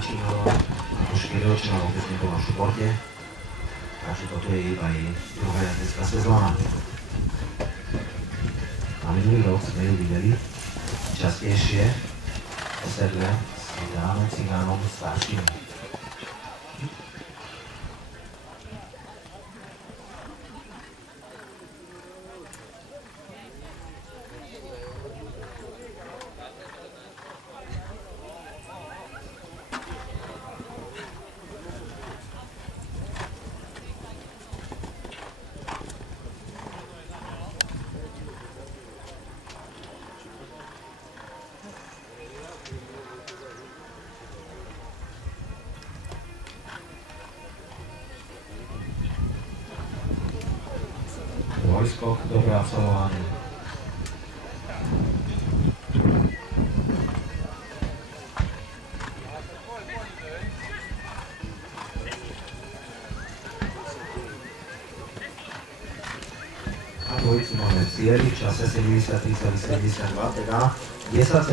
začínala ako 4-ročná, vôbec nebola v športe, takže toto je iba jej druhá jazdecká sezóna. A minulý rok sme ju videli častejšie v sedle s Jánom Cigánom starším. Dvojskok, dobre absolvovaný. A dvojicu máme v cieli v čase 73,72, teda 10